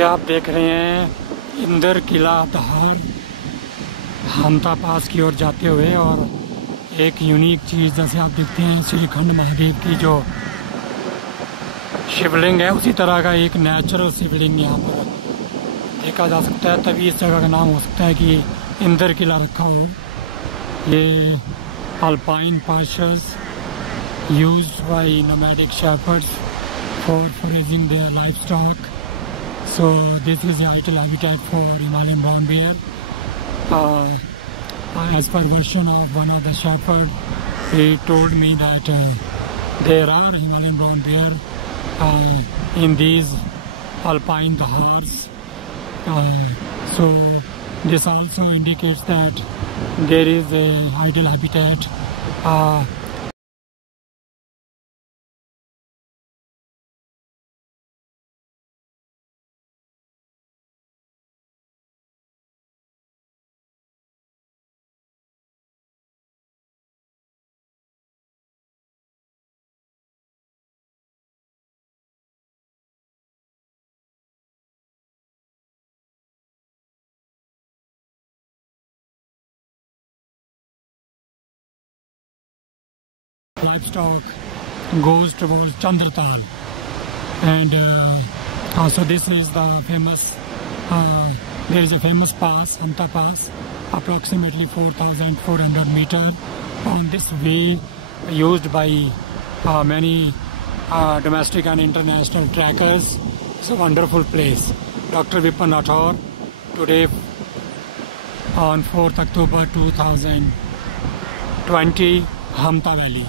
ये आप देख रहे हैं इंदर किला दहार हमता पास की ओर जाते हुए। और एक यूनिक चीज़ जैसे आप देखते हैं श्रीखंड महादेव की जो शिवलिंग है, उसी तरह का एक नेचुरल शिवलिंग यहाँ पर देखा जा सकता है। तभी इस जगह का नाम हो सकता है कि इंदर किला रखा हो। ये alpine पाशर्स used by nomadic shepherds for foraging their livestock. So this is the ideal habitat for Himalayan brown bear. As per version of one of the shepherd, he told me that there are Himalayan brown bear in these alpine dahars. So this also indicates that there is a ideal habitat. Livestock goes towards Chandratal, and also this is the famous there is a famous pass, Hamta Pass, approximately 4,400 meters on this way, used by many domestic and international trekkers. It's a wonderful place. Dr. Vipin Rathore, today on 4th October 2020, Hamta Valley.